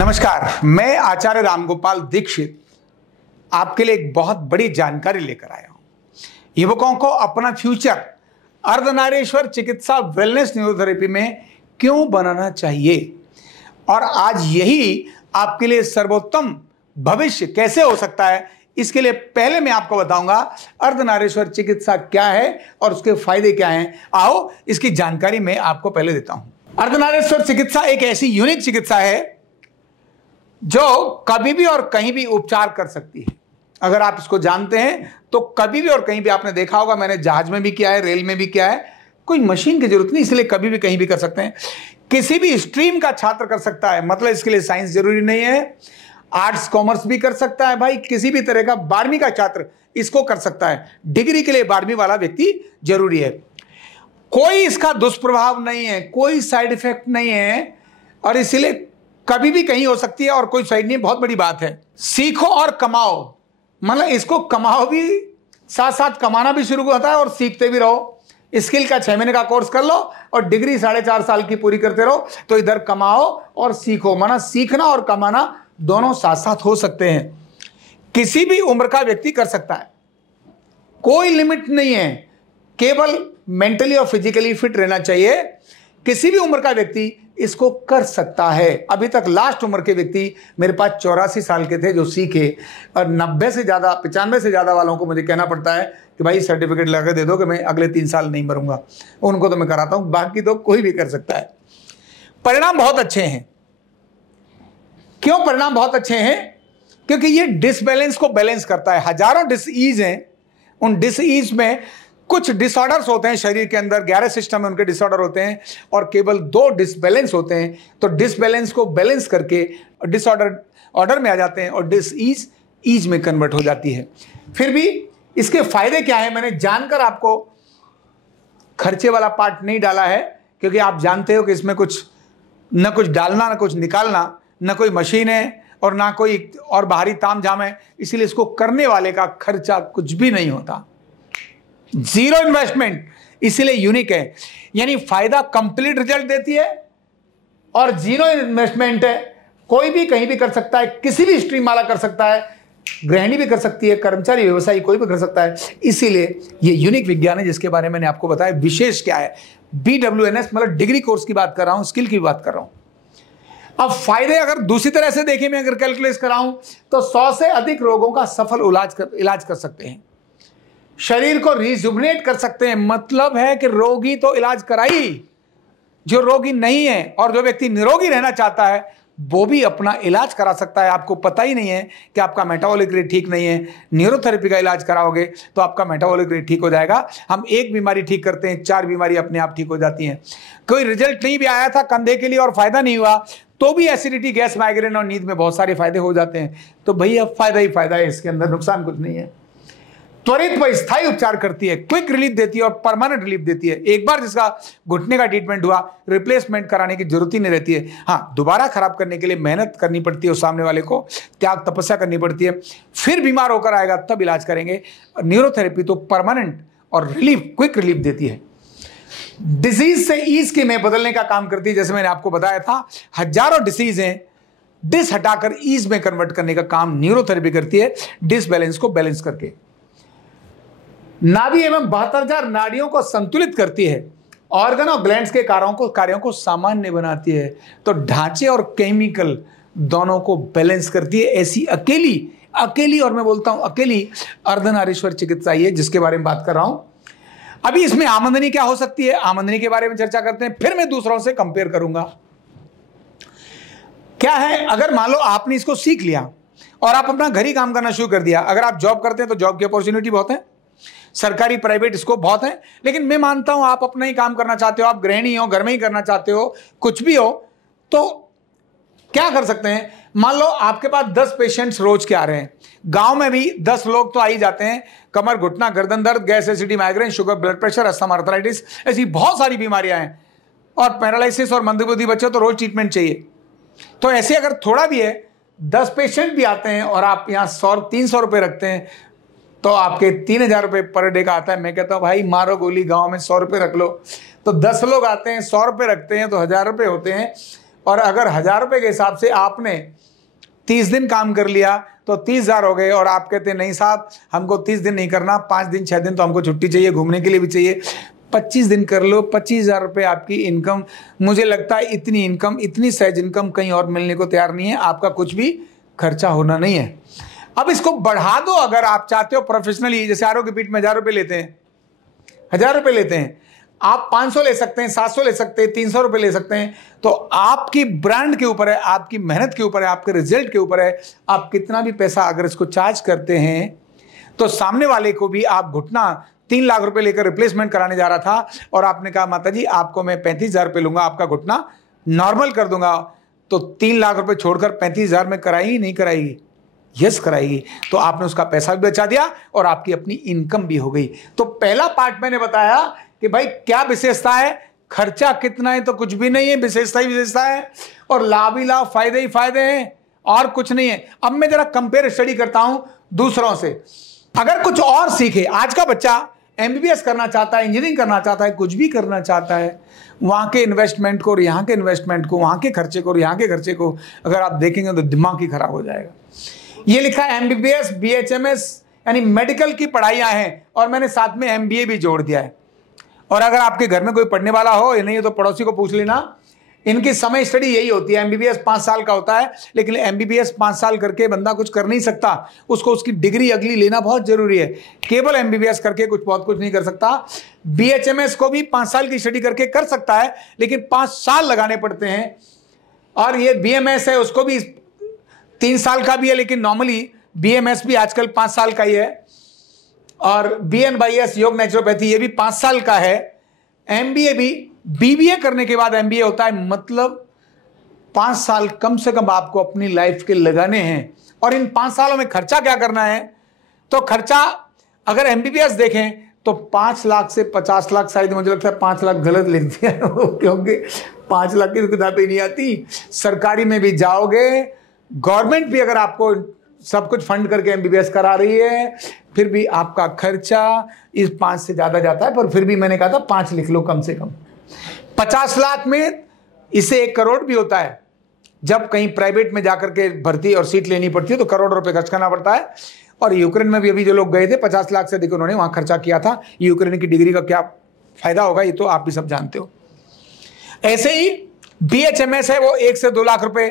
नमस्कार, मैं आचार्य रामगोपाल दीक्षित आपके लिए एक बहुत बड़ी जानकारी लेकर आया हूं। युवकों को अपना फ्यूचर अर्धनारीश्वर चिकित्सा वेलनेस न्यूरोथेरेपी में क्यों बनाना चाहिए और आज यही आपके लिए सर्वोत्तम भविष्य कैसे हो सकता है, इसके लिए पहले मैं आपको बताऊंगा अर्धनारीश्वर चिकित्सा क्या है और उसके फायदे क्या हैं। आओ इसकी जानकारी मैं आपको पहले देता हूं। अर्धनारीश्वर चिकित्सा एक ऐसी यूनिक चिकित्सा है जो कभी भी और कहीं भी उपचार कर सकती है। अगर आप इसको जानते हैं तो कभी भी और कहीं भी, आपने देखा होगा, मैंने जहाज में भी किया है, रेल में भी किया है, कोई मशीन की जरूरत नहीं, इसलिए कभी भी कहीं भी कर सकते हैं। किसी भी स्ट्रीम का छात्र कर सकता है, मतलब इसके लिए साइंस जरूरी नहीं है, आर्ट्स कॉमर्स भी कर सकता है। भाई किसी भी तरह का 12वीं का छात्र इसको कर सकता है। डिग्री के लिए 12वीं वाला व्यक्ति जरूरी है। कोई इसका दुष्प्रभाव नहीं है, कोई साइड इफेक्ट नहीं है और इसीलिए कभी भी कहीं हो सकती है और कोई साइड नहीं। बहुत बड़ी बात है। सीखो और कमाओ, मतलब इसको कमाओ भी, साथ साथ कमाना भी शुरू होता है और सीखते भी रहो। स्किल का 6 महीने का कोर्स कर लो और डिग्री 4.5 साल की पूरी करते रहो, तो इधर कमाओ और सीखो। माना सीखना और कमाना दोनों साथ साथ हो सकते हैं। किसी भी उम्र का व्यक्ति कर सकता है, कोई लिमिट नहीं है, केवल मेंटली और फिजिकली फिट रहना चाहिए। किसी भी उम्र का व्यक्ति इसको कर सकता है। अभी तक लास्ट उम्र के व्यक्ति मेरे पास 84 साल के थे जो सीखे, और 90 से ज़्यादा, 95 से ज़्यादा वालों को मुझे कहना पड़ता है कि भाई सर्टिफिकेट लगा दे दो कि मैं अगले 3 साल नहीं मरूंगा। उनको तो मैं कराता हूं, बाकी तो कोई भी कर सकता है। परिणाम बहुत अच्छे हैं। क्यों परिणाम बहुत अच्छे हैं? क्योंकि ये डिसबैलेंस को बैलेंस करता है। हजारों डिसीज हैं, उन डिसीज में कुछ डिसऑर्डर्स होते हैं शरीर के अंदर, 11 सिस्टम में उनके डिसऑर्डर होते हैं और केवल 2 डिसबैलेंस होते हैं। तो डिसबैलेंस को बैलेंस करके डिसऑर्डर ऑर्डर में आ जाते हैं और डिसीज ईज में कन्वर्ट हो जाती है। फिर भी इसके फायदे क्या है, मैंने जानकर आपको खर्चे वाला पार्ट नहीं डाला है, क्योंकि आप जानते हो कि इसमें कुछ न कुछ डालना न कुछ निकालना, न कोई मशीन है और ना कोई और बाहरी ताम झाम है, इसीलिए इसको करने वाले का खर्चा कुछ भी नहीं होता। जीरो इन्वेस्टमेंट, इसीलिए यूनिक है। यानी फायदा कंप्लीट रिजल्ट देती है और जीरो इन्वेस्टमेंट है। कोई भी कहीं भी कर सकता है, किसी भी स्ट्रीम वाला कर सकता है, गृहिणी भी कर सकती है, कर्मचारी, व्यवसायी, कोई भी कर सकता है। इसीलिए ये यूनिक विज्ञान है जिसके बारे में मैंने आपको बताया। विशेष क्या है, BWNS मतलब डिग्री कोर्स की बात कर रहा हूं, स्किल की बात कर रहा हूं। अब फायदे अगर दूसरी तरह से देखें, मैं अगर कैलकुलेट कराऊं तो 100 से अधिक रोगों का सफल इलाज कर सकते हैं। शरीर को रिजुवनेट कर सकते हैं। मतलब है कि रोगी तो इलाज कराई, जो रोगी नहीं है और जो व्यक्ति निरोगी रहना चाहता है वो भी अपना इलाज करा सकता है। आपको पता ही नहीं है कि आपका मेटाबॉलिक रेट ठीक नहीं है, न्यूरोथेरेपी का इलाज कराओगे तो आपका मेटाबॉलिक रेट ठीक हो जाएगा। हम एक बीमारी ठीक करते हैं, 4 बीमारी अपने आप ठीक हो जाती हैं। कोई रिजल्ट नहीं भी आया था कंधे के लिए और फायदा नहीं हुआ, तो भी एसिडिटी, गैस, माइग्रेन और नींद में बहुत सारे फायदे हो जाते हैं। तो भैया फायदा ही फायदा है, इसके अंदर नुकसान कुछ नहीं है। त्वरित व स्थायी उपचार करती है, क्विक रिलीफ देती है और परमानेंट रिलीफ देती है। एक बार जिसका घुटने का ट्रीटमेंट हुआ, रिप्लेसमेंट कराने की जरूरत ही नहीं रहती है। हाँ, दोबारा खराब करने के लिए मेहनत करनी पड़ती है, उस सामने वाले को त्याग तपस्या करनी पड़ती है, फिर बीमार होकर आएगा तब इलाज करेंगे। न्यूरोथेरेपी तो परमानेंट और रिलीफ, क्विक रिलीफ देती है। डिजीज से ईज के में बदलने का काम करती है। जैसे मैंने आपको बताया था, हजारों डिसीज हैं, डिस हटाकर ईज में कन्वर्ट करने का काम न्यूरोथेरेपी करती है, डिसबैलेंस को बैलेंस करके। नाभि एवं 72,000 नाड़ियों को संतुलित करती है। ऑर्गन और ग्लैंड्स के कार्यों को सामान्य बनाती है। तो ढांचे और केमिकल दोनों को बैलेंस करती है। ऐसी अकेली और मैं बोलता हूं अकेली अर्धनारीश्वर चिकित्सा है जिसके बारे में बात कर रहा हूं। अभी इसमें आमदनी क्या हो सकती है, आमदनी के बारे में चर्चा करते हैं, फिर मैं दूसरों से कंपेयर करूंगा। क्या है, अगर मान लो आपने इसको सीख लिया और आप अपना घर ही काम करना शुरू कर दिया। अगर आप जॉब करते हैं तो जॉब की अपॉर्चुनिटी बहुत है, सरकारी प्राइवेट स्कोप बहुत है, लेकिन मैं मानता हूं आप अपना ही काम करना चाहते हो, आप गृहिणी हो, घर में ही करना चाहते हो, कुछ भी हो, तो क्या कर सकते हैं। मान लो आपके पास 10 पेशेंट्स रोज के आ रहे हैं, गांव में भी 10 लोग तो आ ही जाते हैं। कमर, घुटना, गर्दन दर्द, gas, acidity, migraine, sugar, blood pressure, asthma, arthritis, ऐसी बहुत सारी बीमारियां हैं और पैरालिसिस और मंदबुद्धि बच्चों तो रोज ट्रीटमेंट चाहिए। तो ऐसे अगर थोड़ा भी है, 10 पेशेंट भी आते हैं और आप यहाँ 100-300 रुपये रखते हैं तो आपके 3,000 रुपये पर डे का आता है। मैं कहता हूँ भाई मारो गोली, गांव में 100 रुपये रख लो। तो 10 लोग आते हैं, 100 रुपये रखते हैं तो 1,000 रुपये होते हैं। और अगर 1000 रुपये के हिसाब से आपने 30 दिन काम कर लिया तो 30,000 हो गए, और आप कहते हैं नहीं साहब हमको 30 दिन नहीं करना, 5 दिन 6 दिन तो हमको छुट्टी चाहिए, घूमने के लिए भी चाहिए, 25 दिन कर लो, 25,000 रुपये आपकी इनकम। मुझे लगता है इतनी इनकम, इतनी सहज इनकम कहीं और मिलने को तैयार नहीं है। आपका कुछ भी खर्चा होना नहीं है। अब इसको बढ़ा दो अगर आप चाहते हो प्रोफेशनली, जैसे आरोग्यपीठ में 1000 रुपये लेते हैं, 1000 रुपये लेते हैं, आप 500 ले सकते हैं, 700 ले सकते हैं, 300 रुपये ले सकते हैं। तो आपकी ब्रांड के ऊपर है, आपकी मेहनत के ऊपर है, आपके रिजल्ट के ऊपर है। आप कितना भी पैसा अगर इसको चार्ज करते हैं तो सामने वाले को भी आप घुटना 3 लाख रुपए लेकर रिप्लेसमेंट कराने जा रहा था और आपने कहा माता जी आपको मैं 35,000 रुपये लूंगा, आपका घुटना नॉर्मल कर दूंगा, तो 3 लाख रुपए छोड़कर 35,000 में कराएगी नहीं कराएगी? यस कराएगी। तो आपने उसका पैसा भी बचा दिया और आपकी अपनी इनकम भी हो गई। तो पहला पार्ट मैंने बताया कि भाई क्या विशेषता है, खर्चा कितना है तो कुछ भी नहीं है, विशेषता ही विशेषता है, और लाभ ही लाभ, फायदे ही फायदे हैं, और कुछ नहीं है। अब मैं जरा कंपेयर स्टडी करता हूं दूसरों से। अगर कुछ और सीखे, आज का बच्चा एमबीबीएस करना चाहता है, इंजीनियरिंग करना चाहता है, कुछ भी करना चाहता है, वहां के इन्वेस्टमेंट को और यहाँ के इन्वेस्टमेंट को, वहां के खर्चे को और यहाँ के खर्चे को अगर आप देखेंगे तो दिमाग ही खराब हो जाएगा। ये लिखा है एमबीबीएस बीएचएमएस यानी मेडिकल की पढ़ाइयां हैं, और मैंने साथ में एमबीए भी जोड़ दिया है। और अगर आपके घर में कोई पढ़ने वाला हो या नहीं हो तो पड़ोसी को पूछ लेना। इनकी समय स्टडी यही होती है। एमबीबीएस 5 साल का होता है, लेकिन एमबीबीएस 5 साल करके बंदा कुछ कर नहीं सकता, उसको उसकी डिग्री अगली लेना बहुत जरूरी है। केवल एमबीबीएस करके बहुत कुछ नहीं कर सकता। बीएचएमएस को भी 5 साल की स्टडी करके कर सकता है, लेकिन 5 साल लगाने पड़ते हैं। और ये बीएमएस है, उसको भी 3 साल का भी है, लेकिन नॉर्मली बीएमएस भी आजकल 5 साल का ही है। और बीएनवाईएस योग नेचुरोपैथी ये भी 5 साल का है। एमबीए भी, बीबीए करने के बाद एमबीए होता है, मतलब 5 साल कम से कम आपको अपनी लाइफ के लगाने हैं। और इन 5 सालों में खर्चा क्या करना है, तो खर्चा अगर एमबीबीएस देखें तो 5 लाख से 50 लाख, शायद मुझे लगता है 5 लाख गलत लिख दिया क्योंकि 5 लाख की किताबें नहीं आती। सरकारी में भी जाओगे, गवर्नमेंट भी अगर आपको सब कुछ फंड करके एमबीबीएस करा रही है, फिर भी आपका खर्चा इस 5 से ज्यादा जाता है। पर फिर भी मैंने कहा था 5 लिख लो कम से कम। 50 लाख में इसे 1 करोड़ भी होता है। जब कहीं प्राइवेट में जाकर के भर्ती और सीट लेनी पड़ती है तो करोड़ रुपए खर्च करना पड़ता है। और यूक्रेन में भी अभी जो लोग गए थे 50 लाख से अधिक उन्होंने वहां खर्चा किया था। यूक्रेन की डिग्री का क्या फायदा होगा ये तो आप भी सब जानते हो। ऐसे ही बीएचएमएस है, वो 1 से 2 लाख रुपए,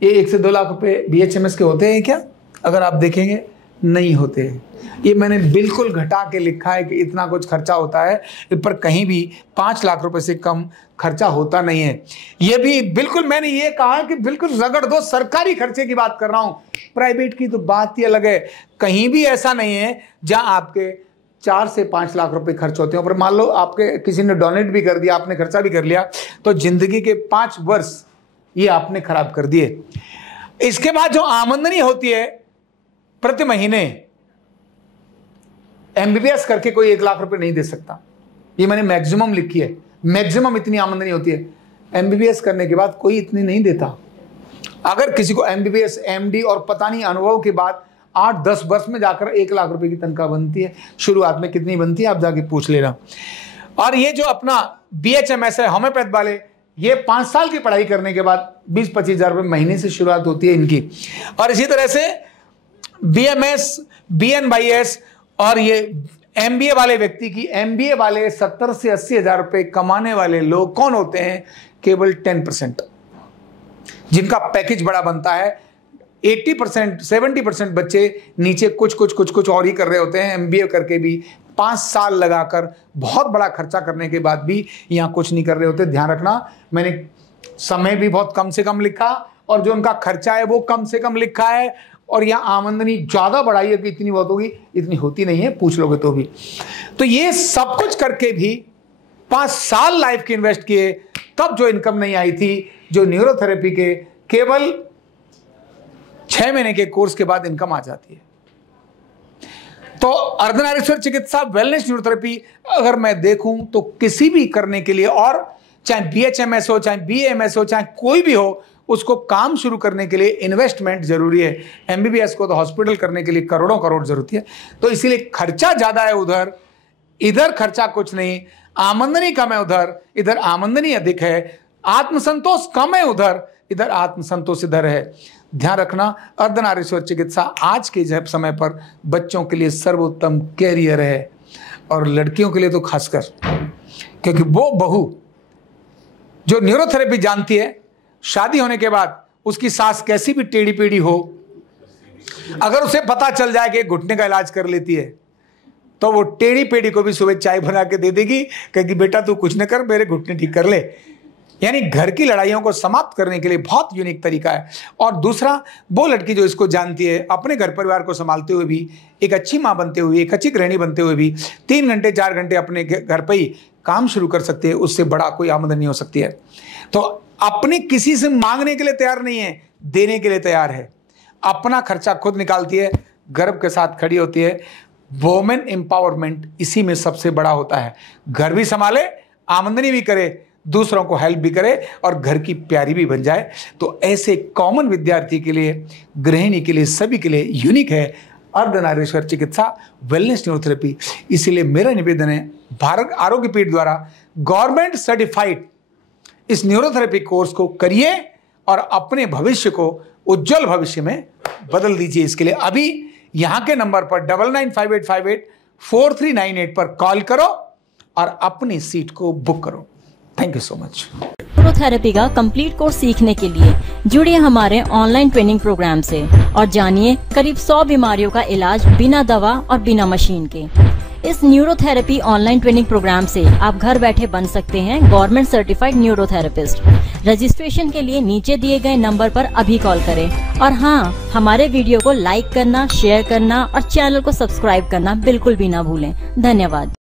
ये 1 से 2 लाख रुपए बीएचएमएस के होते हैं क्या? अगर आप देखेंगे नहीं होते। ये मैंने बिल्कुल घटा के लिखा है कि इतना कुछ खर्चा होता है, पर कहीं भी 5 लाख रुपए से कम खर्चा होता नहीं है। ये भी बिल्कुल मैंने ये कहा कि बिल्कुल रगड़ दो, सरकारी खर्चे की बात कर रहा हूं, प्राइवेट की तो बात ही अलग है। कहीं भी ऐसा नहीं है जहां आपके 4 से 5 लाख रुपए खर्च होते हैं। पर मान लो आपके किसी ने डोनेट भी कर दिया, आपने खर्चा भी कर लिया, तो जिंदगी के 5 वर्ष ये आपने खराब कर दिए। इसके बाद जो आमदनी होती है प्रति महीने, एमबीबीएस करके कोई 1 लाख रुपए नहीं दे सकता। ये मैंने मैक्सिमम लिखी है, मैक्सिमम इतनी आमदनी होती है। एमबीबीएस करने के बाद कोई इतनी नहीं देता। अगर किसी को एमबीबीएस एमडी और पता नहीं अनुभव के बाद 8-10 वर्ष में जाकर 1 लाख रुपए की तनख्वाह बनती है। शुरुआत में कितनी बनती है आप जाके पूछ लेना। और ये जो अपना बीएचएमएस है, होम्योपैथ वाले, ये 5 साल की पढ़ाई करने के बाद 20-25 हजार रुपए महीने से शुरुआत होती है इनकी। और इसी तरह से बीएमएस, बीएनवाईएस और ये एमबीए वाले व्यक्ति की, एमबीए वाले 70 से 80 हजार रुपए कमाने वाले लोग कौन होते हैं? केवल 10%, जिनका पैकेज बड़ा बनता है। 80%, 70% बच्चे नीचे कुछ और ही कर रहे होते हैं। एमबीए करके भी 5 साल लगाकर बहुत बड़ा खर्चा करने के बाद भी यहाँ कुछ नहीं कर रहे होते। ध्यान रखना, मैंने समय भी बहुत कम से कम लिखा और जो उनका खर्चा है वो कम से कम लिखा है। और यहाँ आमदनी ज्यादा बढ़ाई है कि इतनी बहुत होगी, इतनी होती नहीं है, पूछ लोगे तो भी। तो ये सब कुछ करके भी 5 साल लाइफ के इन्वेस्ट किए, तब जो इनकम नहीं आई थी, जो न्यूरोथेरेपी के केवल 6 महीने के कोर्स के बाद इनकम आ जाती है। तो अर्धनारीश्वर चिकित्सा वेलनेस न्यूरोथेरेपी अगर मैं देखूं तो किसी भी करने के लिए, और चाहे बीएचएमएस हो, चाहे बीएमएस हो, चाहे कोई भी हो, उसको काम शुरू करने के लिए इन्वेस्टमेंट जरूरी है। एमबीबीएस को तो हॉस्पिटल करने के लिए करोड़ों करोड़ जरूरत है। तो इसीलिए खर्चा ज्यादा है उधर, इधर खर्चा कुछ नहीं। आमदनी कम है उधर, इधर आमदनी अधिक है। आत्मसंतोष कम है उधर, इधर आत्मसंतोष इधर है। ध्यान रखना, अर्धनारीश्वर चिकित्सा आज के समय पर बच्चों के लिए सर्वोत्तम कैरियर है, और लड़कियों के लिए तो खासकर, क्योंकि वो बहू जो न्यूरोथेरेपी जानती है, शादी होने के बाद उसकी सास कैसी भी टेढ़ी पेढ़ी हो, अगर उसे पता चल जाए कि घुटने का इलाज कर लेती है, तो वो टेढ़ी पेढ़ी को भी सुबह चाय बना के दे देगी, कहेगी बेटा तू कुछ न कर, मेरे घुटने ठीक कर ले। यानी घर की लड़ाइयों को समाप्त करने के लिए बहुत यूनिक तरीका है। और दूसरा, वो लड़की जो इसको जानती है, अपने घर परिवार को संभालते हुए भी, एक अच्छी माँ बनते हुए, एक अच्छी गृहिणी बनते हुए भी 3 घंटे 4 घंटे अपने घर पर ही काम शुरू कर सकती है, उससे बड़ा कोई आमदनी नहीं हो सकती है। तो अपने किसी से मांगने के लिए तैयार नहीं है, देने के लिए तैयार है। अपना खर्चा खुद निकालती है, गर्व के साथ खड़ी होती है। वोमेन एम्पावरमेंट इसी में सबसे बड़ा होता है। घर भी संभाले, आमदनी भी करे, दूसरों को हेल्प भी करे, और घर की प्यारी भी बन जाए। तो ऐसे कॉमन विद्यार्थी के लिए, गृहिणी के लिए, सभी के लिए यूनिक है अर्धनारीश्वर चिकित्सा वेलनेस न्यूरोथेरेपी। इसीलिए मेरा निवेदन है, भारत आरोग्य पीठ द्वारा गवर्नमेंट सर्टिफाइड इस न्यूरोथेरेपी कोर्स को करिए और अपने भविष्य को उज्जवल भविष्य में बदल दीजिए। इसके लिए अभी यहां के नंबर पर 9958584398 पर कॉल करो और अपनी सीट को बुक करो। Thank you so much. Neurotherapy का कंप्लीट कोर्स सीखने के लिए जुड़िए हमारे ऑनलाइन ट्रेनिंग प्रोग्राम से और जानिए करीब 100 बीमारियों का इलाज बिना दवा और बिना मशीन के। इस न्यूरोथेरेपी ऑनलाइन ट्रेनिंग प्रोग्राम से आप घर बैठे बन सकते हैं गवर्नमेंट सर्टिफाइड न्यूरोथेरेपिस्ट। रजिस्ट्रेशन के लिए नीचे दिए गए नंबर पर अभी कॉल करें। और हाँ, हमारे वीडियो को लाइक करना, शेयर करना और चैनल को सब्सक्राइब करना बिल्कुल भी ना भूलें। धन्यवाद।